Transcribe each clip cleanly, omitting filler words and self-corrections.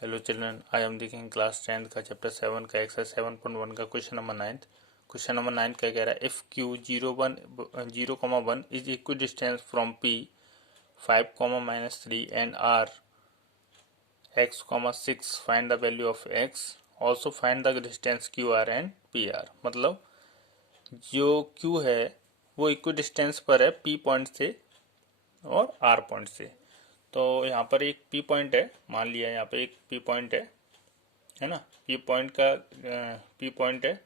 Hello children, आज हम देखेंगे क्लास 10th का चैप्टर 7 का एक्सरसाइज 7.1 का क्वेश्चन नंबर 9। क्वेश्चन नंबर 9 क्या कह रहा है, if Q 0,1 is equidistant from P 5, -3 and R x, 6 find the value of x, also find the distance Q R and P R. मतलब जो Q है वो इक्वी डिस्टेंस पर है पी पॉइंट से और आर पॉइंट से। तो यहाँ पर एक पी पॉइंट है, मान लिया यहाँ पे एक पी पॉइंट है ना। पी पॉइंट है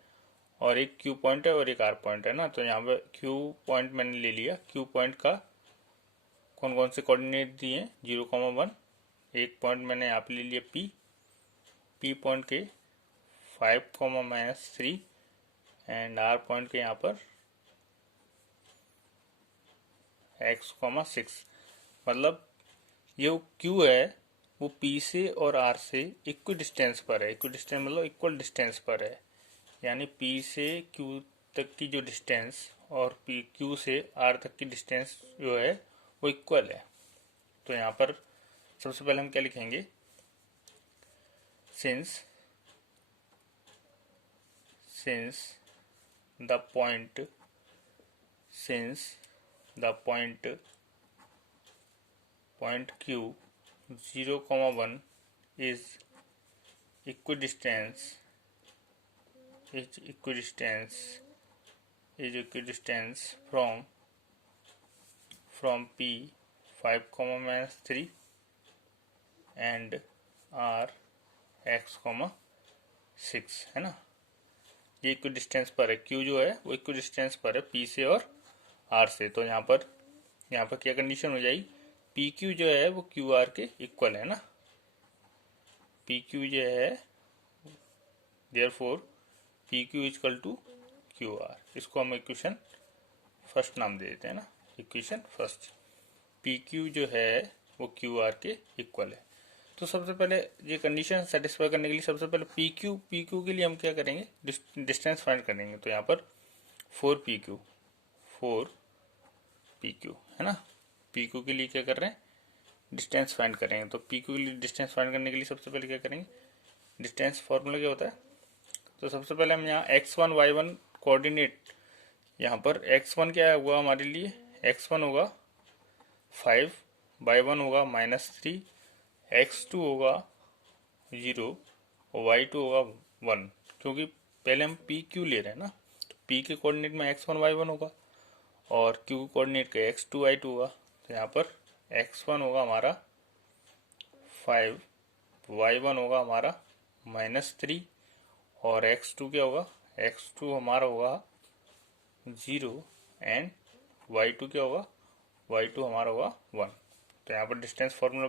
और एक क्यू पॉइंट है और एक आर पॉइंट है ना। तो यहाँ पे क्यू पॉइंट मैंने ले लिया। क्यू पॉइंट का कौन कौन से कोऑर्डिनेट दिए, 0,1। एक पॉइंट मैंने यहाँ पे ले लिया पी पॉइंट के 5, -3 एंड आर पॉइंट के यहाँ पर x, 6। मतलब ये क्यू है वो पी से और आर से इक्वल डिस्टेंस पर है। इक्वल डिस्टेंस मतलब इक्वल डिस्टेंस पर है, यानी पी से क्यू तक की जो डिस्टेंस और पी क्यू से आर तक की डिस्टेंस जो है वो इक्वल है। तो यहाँ पर सबसे पहले हम क्या लिखेंगे, since the point Q 0,1 is equidistance from P 5, -3 and R x, 6 है ना। ये इक्वी डिस्टेंस पर है, Q जो है वो इक्वी डिस्टेंस पर है P से और R से। तो यहाँ पर क्या कंडीशन हो जाएगी, पी क्यू जो है वो क्यू आर के इक्वल है ना। पी क्यू जो है therefore P Q equal to Q R. इसको हम इक्वेशन फर्स्ट नाम दे देते हैं ना, इक्वेशन फर्स्ट। पी क्यू जो है वो क्यू आर के इक्वल है। तो सबसे पहले ये कंडीशन सेटिस्फाई करने के लिए सबसे पहले पी क्यू के लिए हम क्या करेंगे, डिस्टेंस फाइंड करेंगे। तो यहाँ पर 4 पी क्यू है ना। पी क्यू के लिए क्या कर रहे हैं, डिस्टेंस फाइंड करेंगे। तो पी क्यू के लिए डिस्टेंस फाइंड करने के लिए सबसे पहले क्या करेंगे, डिस्टेंस फॉर्मूला क्या होता है। तो सबसे पहले हम यहाँ x1 y1 कोऑर्डिनेट, यहाँ पर x1 क्या हुआ हमारे लिए, x1 होगा 5, y1 होगा -3, x2 होगा 0 और y2 होगा 1। क्योंकि पहले हम पी क्यू ले रहे हैं ना, तो पी के कोऑर्डिनेट में x1 y1 होगा और क्यू कोऑर्डिनेट का x2 y2 होगा। तो यहाँ पर x1 होगा हमारा 5, y1 होगा हमारा -3 और x2 क्या होगा, x2 हमारा होगा 0 एंड y2 क्या होगा, y2 हमारा होगा 1। तो यहाँ पर डिस्टेंस फॉर्मूला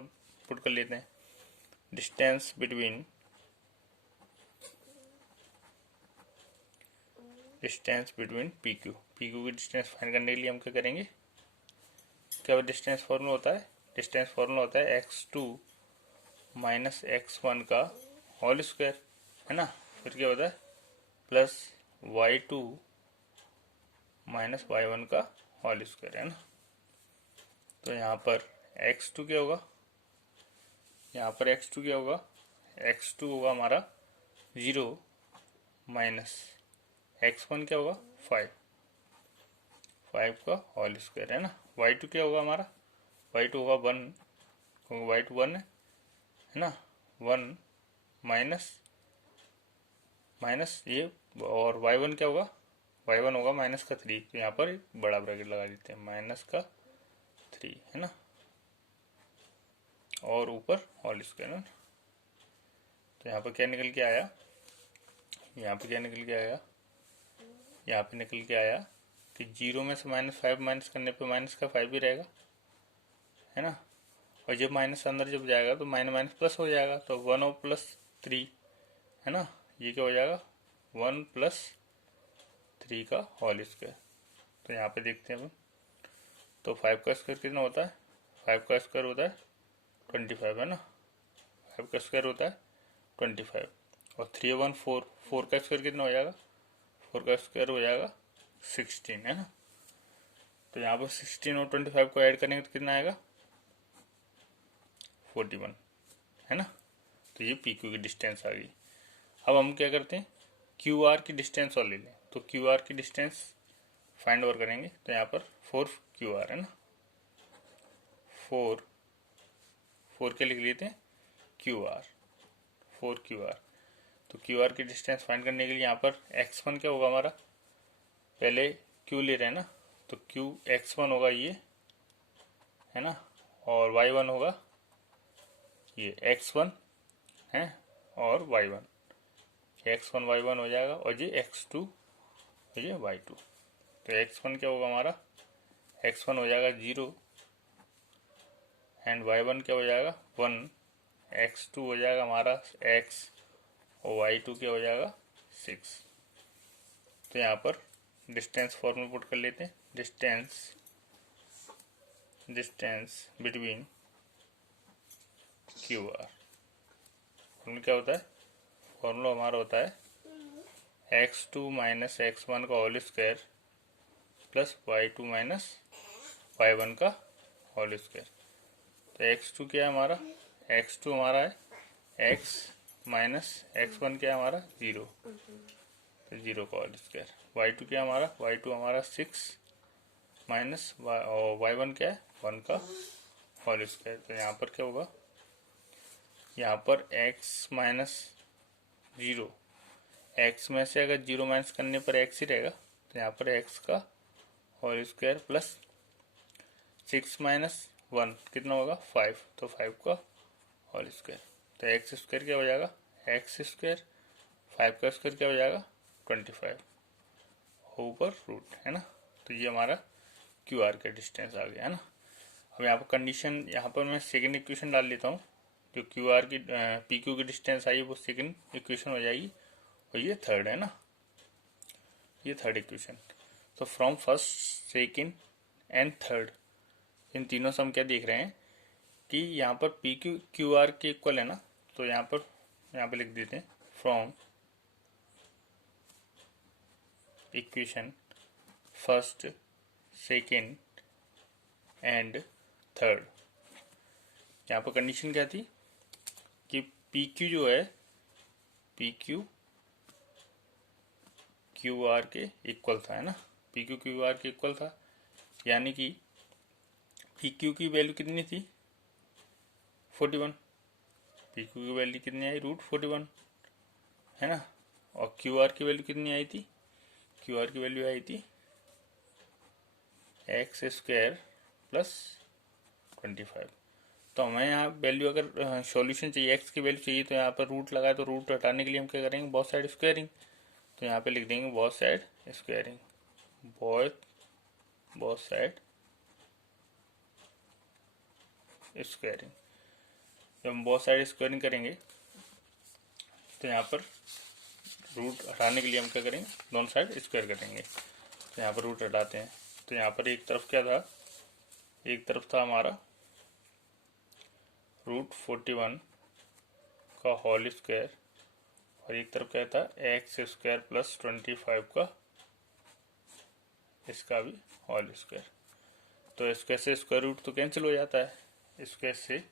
पुट कर लेते हैं। डिस्टेंस बिटवीन पी क्यू की डिस्टेंस फाइंड करने के लिए हम क्या करेंगे, क्या डिस्टेंस फॉर्मूला होता है, डिस्टेंस फॉर्मूला होता है x2 -x1 का होल स्क्वायर है ना। फिर क्या होता है प्लस y2 -y1 का होल स्क्वायर है ना। तो यहाँ पर x2 क्या होगा, x2 होगा हमारा 0 माइनस x1 क्या होगा 5 का होल स्क्वायर है ना। y2 क्या होगा हमारा, y2 होगा 1, क्योंकि y2 1 है ना। 1 माइनस ये, और y1 क्या होगा, y1 होगा -3। तो यहाँ पर एक बड़ा ब्रैकेट लगा देते हैं, -3 है ना, और ऊपर होल स्क्वायर है ना। तो यहाँ पर क्या निकल के आया, यहाँ पे निकल के आया कि 0 में से -5 माइनस करने पे माइनस का 5 ही रहेगा है ना। और जब माइनस अंदर जब जाएगा तो माइनस प्लस हो जाएगा। तो 1 और +3 है ना, ये क्या हो जाएगा 1 + 3 का होल स्क्वायर। तो यहाँ पे देखते हैं अपन, तो 5 का स्क्वायर कितना होता है, 5 का स्क्वायर होता है 25 है ना। 5 का स्क्वायर होता है 25 और 3 1 4 का स्क्वायर कितना हो जाएगा, 4 का स्क्वायर हो जाएगा 16 है ना। तो यहाँ पर 16 और 25 को ऐड करेंगे तो कितना आएगा 41 है ना। तो ये पी क्यू की डिस्टेंस आ गई। अब हम क्या करते हैं, क्यू आर की डिस्टेंस और ले लें। तो क्यू आर की डिस्टेंस फाइंड ओवर करेंगे। तो यहाँ पर 4 क्यू आर है ना, 4 के लिख लेते हैं क्यू आर, 4 क्यू आर। तो क्यू आर की डिस्टेंस फाइंड करने के लिए यहाँ पर x1 क्या होगा हमारा, पहले क्यू ले रहे हैं ना, तो क्यू x1 होगा ये है ना, और y1 होगा ये x1 है और y1, x1 y1 हो जाएगा, और ये x2 ये y2। तो x1 क्या होगा हमारा, x1 हो जाएगा 0 एंड y1 क्या हो जाएगा 1, x2 हो जाएगा हमारा x और y2 क्या हो जाएगा 6। तो यहाँ पर डिस्टेंस फॉर्मूला पुट कर लेते हैं। Distance between Q R, formula क्या होता है, फॉर्मूला हमारा होता है x2 माइनस x1 का whole square plus y2 minus y1 का होल स्क्वायर। तो x2 क्या है हमारा, x2 हमारा है x माइनस x1 क्या है हमारा 0, तो 0 का होल स्क्वायर। y2 क्या है हमारा, y2 हमारा 6 माइनस और y1 क्या है 1 का होल स्क्वायर। तो यहाँ पर क्या होगा, यहाँ पर x माइनस 0, x में से अगर 0 माइनस करने पर x ही रहेगा, तो यहाँ पर x का होल स्क्वायर प्लस 6 माइनस 1 कितना होगा 5, तो 5 का होल स्क्वायर। तो एक्स स्क्वायर क्या हो जाएगा, एक्स स्क्वायर 5 का स्क्वायर क्या हो जाएगा 25 ऊपर रूट है ना। तो ये हमारा क्यू आर का डिस्टेंस आ गया है ना। अब यहाँ पर कंडीशन, यहाँ पर मैं सेकंड इक्वेशन डाल लेता हूँ। जो क्यू आर की पी क्यू की डिस्टेंस आई वो सेकंड इक्वेशन हो जाएगी, और ये थर्ड है ना, ये थर्ड इक्वेशन। तो from first second and third, इन तीनों से हम क्या देख रहे हैं कि यहाँ पर पी क्यू क्यू आर के इक्वल है ना। तो यहाँ पर लिख देते हैं from equation first second and third. यहाँ पर कंडीशन क्या थी कि पी क्यू जो है, पी क्यू क्यू आर के इक्वल था है ना, पी क्यू क्यू आर के इक्वल था, यानी कि पी क्यू की वैल्यू कितनी थी 41, पी क्यू की वैल्यू कितनी आई √41 है ना, और क्यू आर की वैल्यू कितनी आई थी, क्यू आर की वैल्यू आई थी एक्स स्क्वायर प्लस 25। तो हमें यहाँ वैल्यू अगर सॉल्यूशन चाहिए, एक्स की वैल्यू चाहिए, तो यहाँ पर रूट लगाए, तो रूट हटाने के लिए हम क्या करेंगे, बोथ साइड स्क्वायरिंग। तो यहाँ पे लिख देंगे both side squaring, both side squaring. जब हम बोथ साइड स्क्वायरिंग करेंगे तो यहाँ पर रूट हटाने के लिए हम क्या करेंगे, दोनों साइड स्क्वायर करेंगे। तो यहाँ पर रूट हटाते हैं, तो यहाँ पर एक तरफ क्या था, एक तरफ था हमारा √41 का होल स्क्वायर, और एक तरफ क्या था एक्स स्क्वायर प्लस 25 का इसका भी होल स्क्वायर। तो स्क्वायर से स्क्वायर रूट तो कैंसिल हो जाता है, स्क्वायर से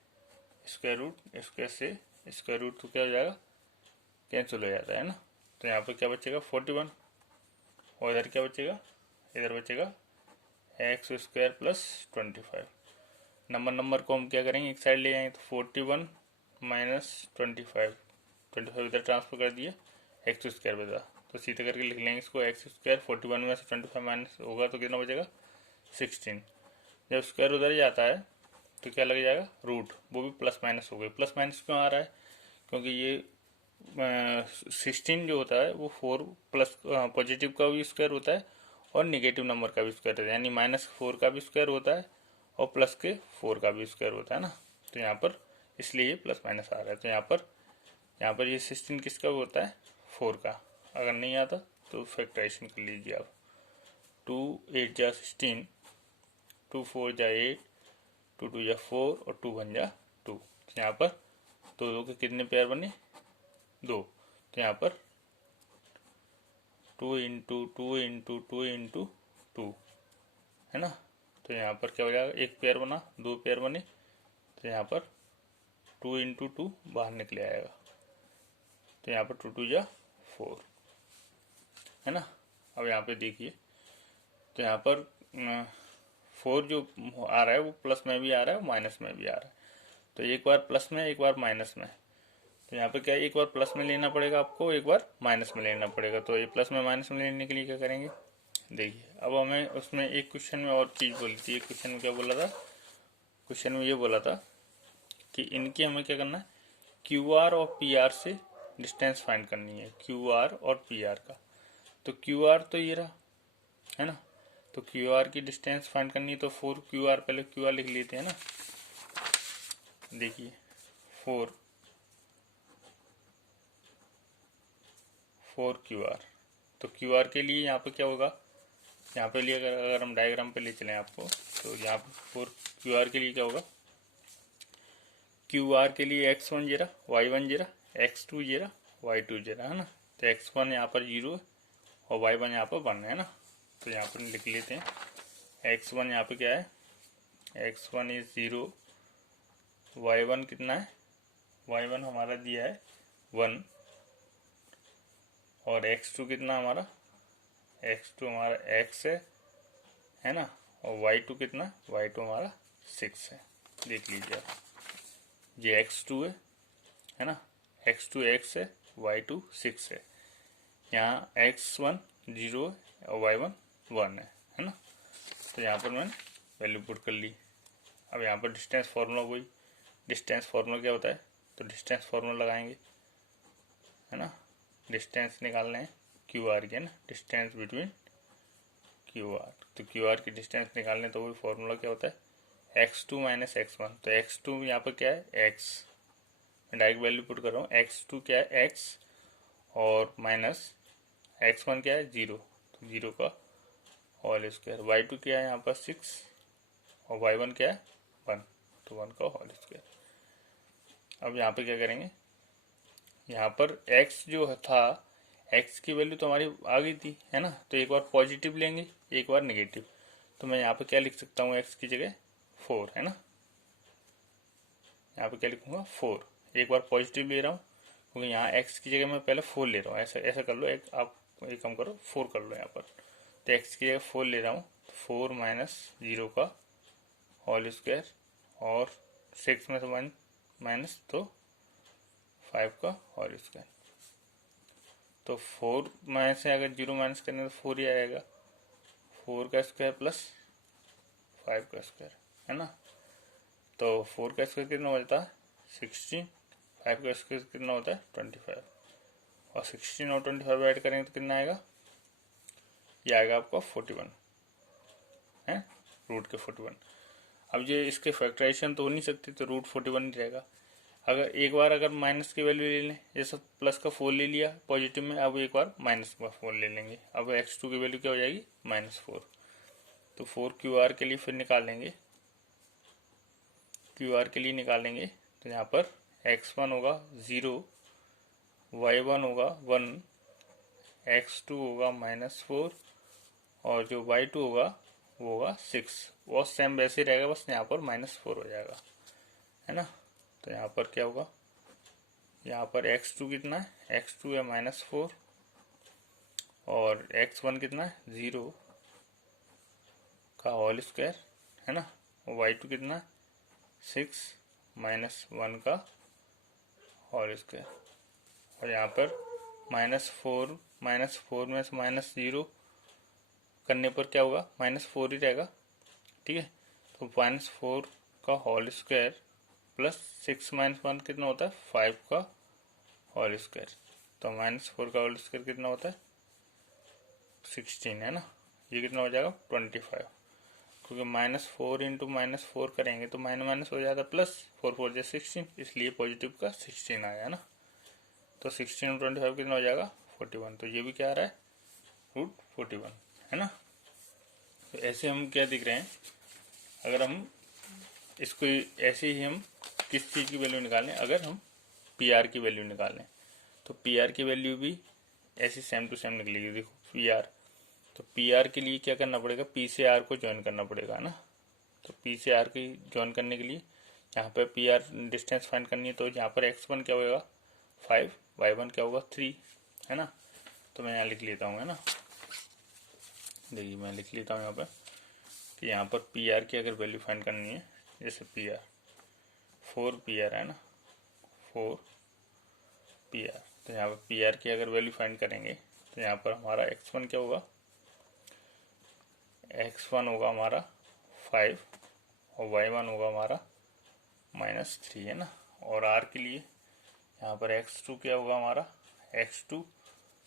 स्क्वायर रूट, स्क्वायर से स्क्वायर रूट तो क्या हो जाएगा, कैंसिल हो जाता है ना। तो यहाँ पर क्या बचेगा 41, और इधर क्या बचेगा, इधर बचेगा एक्स स्क्वायर प्लस 25। नंबर को हम क्या करेंगे, एक साइड ले जाएंगे, तो 41 माइनस 25 इधर ट्रांसफर कर दिए, एक्स स्क्वायर बचा, तो सीधे करके लिख लेंगे इसको एक्स स्क्वायर। 41 में से 25 माइनस होगा तो कितना बचेगा 16। जब स्क्वायर उधर जाता है तो क्या लग जाएगा रूट, वो भी प्लस माइनस हो गई। प्लस माइनस क्यों आ रहा है, क्योंकि ये 16 जो होता है वो 4 प्लस पॉजिटिव का भी स्क्वायर होता है और निगेटिव नंबर का भी स्क्वायर होता है, यानी -4 का भी स्क्वायर होता है और प्लस के 4 का भी स्क्वायर होता है ना। तो यहाँ पर इसलिए ये प्लस माइनस आ रहा है। तो यहाँ पर ये 16 किसका होता है 4 का। अगर नहीं आता तो फैक्टराइजेशन कर लीजिए आप, 2 8 जा 16, 2 4 जा 8, 2 2 जा 4 और 2 1 जा 2। तो यहाँ पर दो के कितने पेयर बने 2। तो यहाँ पर 2 इंटू 2 इंटू 2 इंटू 2 है ना। तो यहाँ पर क्या हो जाएगा, एक पेयर बना, 2 पेयर बने, तो यहाँ पर 2 इंटू 2 बाहर निकले आएगा। तो यहाँ पर 2 2 जा 4 है ना। अब यहाँ पे देखिए तो यहाँ पर 4 जो आ रहा है वो प्लस में भी आ रहा है और माइनस में भी आ रहा है। तो एक बार प्लस में एक बार माइनस में, तो यहाँ पे क्या है, एक बार प्लस में लेना पड़ेगा आपको, एक बार माइनस में लेना पड़ेगा। तो ये प्लस में माइनस में लेने के लिए क्या करेंगे, देखिए अब हमें उसमें एक क्वेश्चन में और चीज़ बोली थी। एक क्वेश्चन में क्या बोला था, क्वेश्चन में ये बोला था कि इनकी हमें क्या करना है, क्यू आर और पी आर से डिस्टेंस फाइंड करनी है, क्यू आर और पी आर का। तो क्यू आर तो ये रहा है ना, तो क्यू आर की डिस्टेंस फाइंड करनी है तो 4 क्यू आर, पहले क्यू आर लिख लेते हैं ना। देखिए 4 क्यू आर, तो क्यू आर के लिए यहाँ पे क्या होगा, यहाँ पे लिए अगर हम डायग्राम पे ले चलें आपको, तो यहाँ पे 4 क्यू आर के लिए क्या होगा, क्यू आर के लिए x1 जीरा, y1 जीरा, x2 जीरा, y2 जीरा है ना। तो x1 यहाँ पर 0 और y1 यहाँ पर 1 है ना। तो यहाँ पर लिख लेते हैं x1 यहाँ पे क्या है, x1 इज 0, y1 कितना है, y1 हमारा दिया है 1, और x2 कितना हमारा, x2 हमारा x है ना, और y2 कितना, y2 हमारा 6 है। देख लीजिए आप, ये x2 है ना, x2 x है, y2 6 है, यहाँ x1 0 है और y1 1 है ना। तो यहाँ पर मैंने वैल्यू पुट कर ली। अब यहाँ पर डिस्टेंस फार्मूला वही, डिस्टेंस फार्मूला क्या होता है, तो डिस्टेंस फार्मूला लगाएंगे है ना। डिस्टेंस निकालना है क्यू आर की है ना, डिस्टेंस बिटवीन क्यू आर। तो क्यू आर की डिस्टेंस निकालने तो वही फार्मूला क्या होता है, x2 माइनस x1। तो x2 यहाँ पर क्या है, x, मैं डायरेक्ट वैल्यू पुट कर रहा हूँ, x2 क्या है x, और माइनस x1 क्या है 0, तो 0 का होल स्क्वायर, y2 क्या है यहाँ पर 6 और y1 क्या है 1, तो 1 का होल स्क्वायर। अब यहाँ पे क्या करेंगे, यहाँ पर x जो था, x की वैल्यू तो हमारी आ गई थी है ना, तो एक बार पॉजिटिव लेंगे एक बार नेगेटिव। तो मैं यहाँ पे क्या लिख सकता हूँ, x की जगह 4 है ना, यहाँ पे क्या लिखूंगा 4, एक बार पॉजिटिव ले रहा हूँ क्योंकि यहाँ x की जगह मैं पहले 4 ले रहा हूँ। ऐसा ऐसा कर लो, एक आप एक काम करो 4 कर लो यहाँ पर। तो x की जगह 4 ले रहा हूँ, 4 माइनस 0 का होल स्क्वायर, और 6 में से 1 माइनस तो 5 का होल स्क्वायर। तो 4 में से अगर 0 माइनस करेंगे तो 4 ही आएगा, 4 का स्क्वायर प्लस 5 का स्क्वायर है ना। तो 4 का स्क्वायर कितना हो जाता है 16, 5 का स्क्वायर कितना होता है 25, और 16 और 25 ऐड करेंगे तो कितना आएगा, ये आएगा आपका 41 है, रूट के 41। अब ये इसके फैक्टराइजेशन तो हो नहीं सकती, तो रूट 41 ही रहेगा। अगर एक बार अगर माइनस की वैल्यू ले लें, जैसे प्लस का 4 ले लिया पॉजिटिव में, अब एक बार माइनस का 4 ले लेंगे, अब x2 की वैल्यू क्या हो जाएगी -4। तो 4 QR के लिए फिर निकालेंगे, QR के लिए निकालेंगे तो यहाँ पर x1 होगा 0, y1 होगा 1, x2 होगा -4, और जो y2 होगा वो होगा 6। वो सेम वैसे ही रहेगा, बस यहाँ पर -4 हो जाएगा है ना। तो यहाँ पर क्या होगा, यहाँ पर x2 कितना है, x2 है -4, और x1 कितना है 0 का होल स्क्वायर है ना, और y2 कितना है 6 माइनस 1 का होल स्क्वायर। और यहाँ पर -4 में से -0 करने पर क्या होगा, -4 ही रहेगा, ठीक है। तो -4 का होल स्क्वायर प्लस 6 माइनस 1 कितना होता है 5 का होल स्क्वायर। तो -4 का होल स्क्वायर कितना होता है 16 है ना, ये कितना हो जाएगा 25, क्योंकि -4 इंटू -4 करेंगे तो माइनस हो जाता है प्लस, 4 4 जा 16, इसलिए पॉजिटिव का 16 आया ना। तो 16 और 25 कितना हो जाएगा 41। तो ये भी क्या आ रहा है रूट 41 है ना। तो ऐसे हम क्या दिख रहे हैं, अगर हम इसको ऐसे ही हम किस चीज़ की वैल्यू निकालें, अगर हम पी आर की वैल्यू निकालें तो पी आर की वैल्यू भी ऐसी सेम टू सेम निकलेगी। देखो पी आर, तो पी आर के लिए क्या करना पड़ेगा, पी से आर को ज्वाइन करना पड़ेगा ना। तो पी से आर की ज्वाइन करने के लिए यहाँ पर पी आर डिस्टेंस फाइंड करनी है, तो यहाँ पर x1 क्या होगा 5, y1 क्या होगा 3, है ना। तो मैं यहाँ लिख लेता हूँ, है ना। देखिए मैं लिख लेता हूँ यहाँ पर कि यहाँ पर पी आर की अगर वैल्यू फाइंड करनी है, जैसे पी आर 4 पी आर है ना, 4 पी आर, तो यहाँ पर पी आर की अगर वैल्यू फाइंड करेंगे तो यहाँ पर हमारा x1 क्या होगा, x1 होगा हमारा 5 और y1 होगा हमारा -3, है ना। और r के लिए यहाँ पर x2 क्या होगा हमारा, x2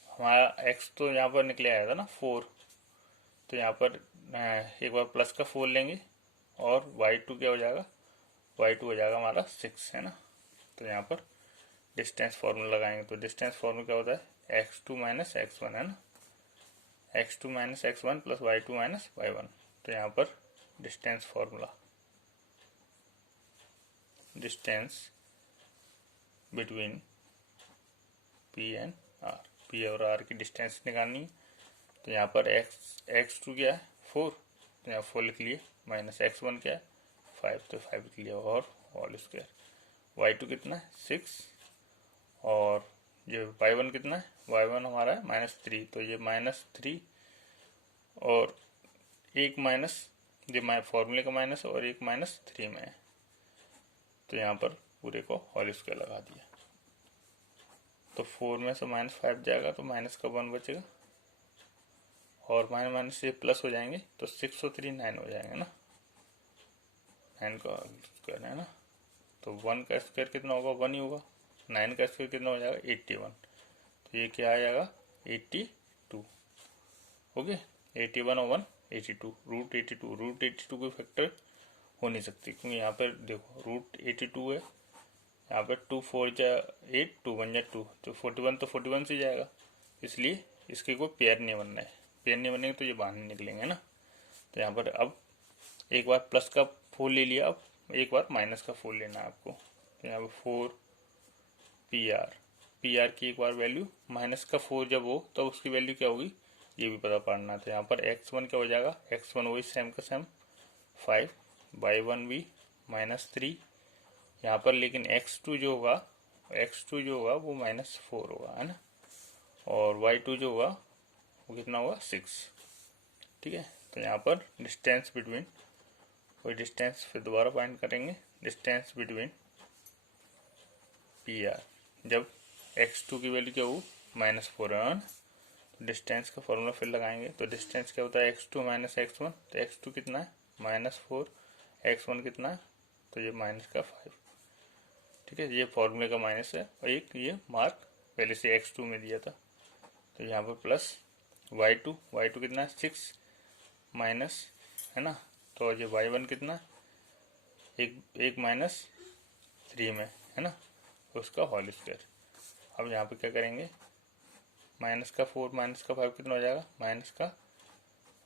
हमारा x तो यहाँ पर निकले आया था ना 4, तो यहाँ पर एक बार प्लस का 4 लेंगे और y2 क्या हो जाएगा, y2 हो जाएगा हमारा 6, है ना। तो यहाँ पर डिस्टेंस फार्मूला लगाएंगे तो डिस्टेंस फार्मूला क्या होता है, x2 माइनस x1, है ना, x2 minus x1 plus y2 minus y1। तो यहाँ पर distance formula, distance between p and r, p और r की डिस्टेंस निकालनी है। तो यहाँ पर x2 क्या है 4, तो यहाँ 4 लिख लिए, माइनस x1 क्या है 5, तो 5 लिख लिया, और होल स्क्वायर। y2 कितना है 6, और ये y1 कितना है, y1 हमारा है -3, तो ये -3 और एक माइनस, ये फॉर्मूले का माइनस और एक -3 में है, तो यहाँ पर पूरे को होल स्क्वायर लगा दिया। तो 4 में से -5 जाएगा तो माइनस का 1 बचेगा, और माइनस से प्लस हो जाएंगे तो 6 और 3 9 हो जाएंगे ना, 9 का स्क्वायर है ना। तो 1 का स्क्वायर कितना होगा, 1 ही होगा। 9 का स्क्वायर कितना हो जाएगा 81, तो ये क्या आ जाएगा 82। ओके, 81 और 1 82, रूट 82 के फैक्टर हो नहीं सकती, क्योंकि यहाँ पर देखो रूट 82 है, यहाँ पर 2 4 जा 8, 2 1 जा 2, तो 41 तो 41 से जाएगा, इसलिए इसके कोई पेयर नहीं बनना है। पेयर नहीं बनेगा तो ये बाहर नहीं निकलेंगे ना। तो यहाँ पर अब एक बार प्लस का 4 ले लिया, अब एक बार माइनस का 4 लेना है आपको। तो यहाँ पर 4 पी आर की एक बार वैल्यू, माइनस का 4 जब हो तो उसकी वैल्यू क्या होगी ये भी पता पड़ना। तो यहाँ पर x1 क्या हो जाएगा, x1 वही सेम का सेम 5, y1 भी -3 यहाँ पर, लेकिन x2 जो होगा वो -4 होगा, है ना, और y2 जो होगा वो कितना होगा 6, ठीक है। तो यहाँ पर डिस्टेंस बिटवीन, कोई डिस्टेंस फिर दोबारा फाइंड करेंगे, डिस्टेंस बिटवीन पी आर, जब x2 की वैल्यू क्या हो -4 है, तो डिस्टेंस का फॉर्मूला फिर लगाएंगे। तो डिस्टेंस क्या होता है x2 माइनस x1, तो x2 कितना है -4, x1 कितना है, तो ये माइनस का 5, ठीक है। ये फॉर्मूले का माइनस है, और एक ये मार्क पहले से x2 में दिया था। तो यहाँ पर प्लस y2 कितना है 6 माइनस, है ना, तो ये y1 कितना है एक -3 में, है ना, तो उसका होल स्क्वायर। अब यहाँ पे क्या करेंगे, माइनस का 4 माइनस का 5 कितना हो जाएगा, माइनस का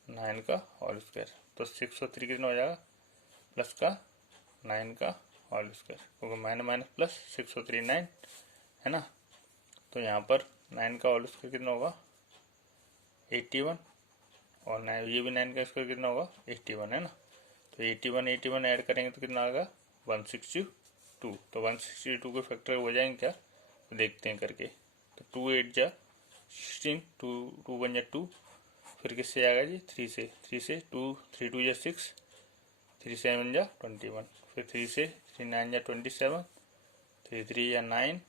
9 का होल स्क्वायर। तो 6 और 3 कितना हो जाएगा, प्लस का 9 का होल स्क्वायर, क्योंकि माइनस प्लस 6 और 3 9, है ना। तो यहाँ पर 9 का होल स्क्वायर कितना होगा 81, और 9 ये भी 9 का स्क्वायर कितना होगा 81, है ना। तो 81 ऐड करेंगे तो कितना आएगा 162, तो 162 के फैक्टर हो जाएंगे क्या, तो देखते हैं करके। तो 2 8 जा 16, 2 1 जा 2, फिर किससे आएगा जी 3 से 2 3 2 जा 6, 3 7 जा 21, फिर 3 से 3 9 जा 27, 3 3 जा 9,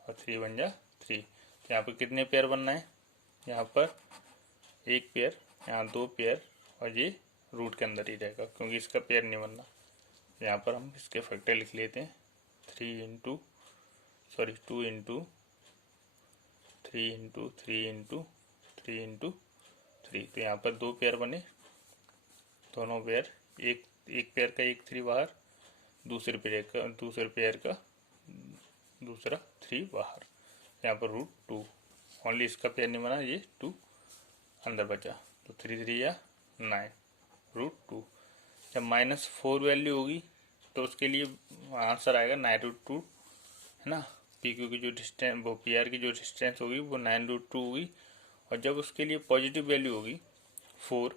और 3 1 जा 3। तो यहाँ पर कितने पेयर बनना है, यहाँ पर एक पेयर, यहाँ 2 पेयर, और ये रूट के अंदर ही रहेगा क्योंकि इसका पेयर नहीं बनना। यहाँ पर हम इसके फैक्टर लिख लेते हैं, 2 इंटू 3, तो यहाँ पर 2 पेयर बने, दोनों पेयर, एक पेयर का एक 3 बाहर, दूसरे पेयर का दूसरा 3 बाहर, यहाँ पर √2, ओनली इसका पेयर नहीं बना, ये 2 अंदर बचा, तो 3 3 या 9 √2। जब -4 वैल्यू होगी तो उसके लिए आंसर आएगा 9√2, है ना। पी क्यू की जो डिस्टेंस, वो पी आर की जो डिस्टेंस होगी वो 9√2 होगी, और जब उसके लिए पॉजिटिव वैल्यू होगी 4,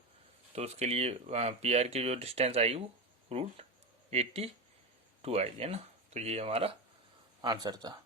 तो उसके लिए पी आर की जो डिस्टेंस आएगी वो √82 आएगी, है ना। तो ये हमारा आंसर था।